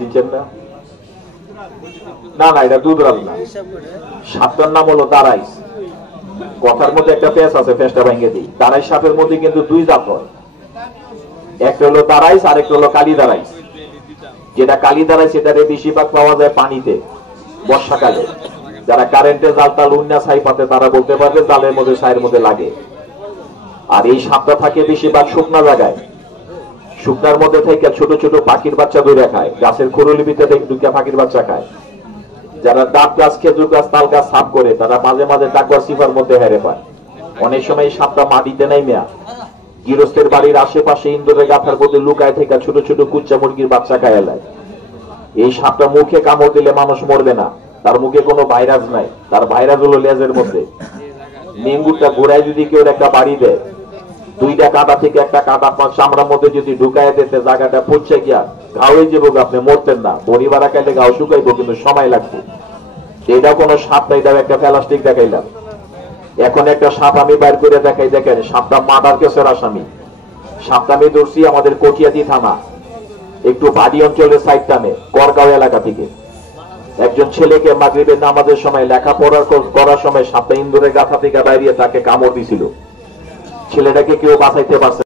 চিনছেন না? না না, এটা দুধরাজ না। সাপটার নাম হলো দারাইস। কথার মধ্যে একটা পেঁচ আছে, পেঁচটা ভেঙে দিই। দারাইস সাপের মধ্যে কিন্তু দুই জাত হয়, একটা হলো দারাইস আর একটা হলো কালি দারাইস। যেটা কালি দারাইস সেটারে বেশিরভাগ পাওয়া যায় পানিতে বর্ষাকালে। যারা কারেন্টে জাল টাল উন্না ছাই পাতে তারা বলতে পারবে জালের মধ্যে ছাইয়ের মধ্যে লাগে। আর এই সাপটা থাকে বেশিরভাগ শুকনা জায়গায়, শুকনার মধ্যে থেকে ছোট ছোট পাখির বাচ্চা ধরে খায়, গাছের খড়ুলির ভিতরে ঢুকে পাখির বাচ্চা খায়। যারা ডাব গাছ, খেজুর গাছ, তাল গাছ সাফ করে তারা মাঝে মাঝে ডাকবার সিফার মধ্যে হেরে পায়। অনেক সময় এই সাপটা মাটিতে নাই মেয়া, গৃহস্থের বাড়ির আশেপাশে ইন্দুরের গাথার মধ্যে লুকায় থেকে ছোট ছোট কুচ্চা মুরগির বাচ্চা খায় এলায়। এই সাপটা মুখে কামড় দিলে মানুষ মরবে না, তার মুখে কোনো ভাইরাস নাই, তার ভাইরাস হলো লেজের মধ্যে। ডেঙ্গুটা ঘোড়ায় যদি কেউ একটা বাড়ি দেয়, দুইটা কাঁটা থেকে একটা কাঁটা আপনার চামড়ার মধ্যে যদি ঢুকায় দিতে জায়গাটা পড়ছে গিয়া ঘাও হয়ে যাবো, আপনি মরতেন না। বড়ি বাড়া খাইলে ঘাও শুকাইবো, কিন্তু সময় লাগবে। এটা কোনো সাপ না, এটা একটা প্লাস্টিক দেখাইলাম। এখন একটা সাপ আমি বাইর করে দেখাই, দেখেন সাপটা মার্ডার কেসের আসামি। সাপটা আমি ধরছি আমাদের কটিয়াদি থানা একটু বাড়ি অঞ্চলের সাইড টানে করগাঁও এলাকা থেকে। একজন ছেলেকে মাগরিবের নামাজের সময় লেখাপড়া করার সময় সাপটা ইন্দুরের গাথা থেকে বাইরে তাকে কামড় দিছিল। ছেলেটাকে কেউ বাঁচাইতে পারছে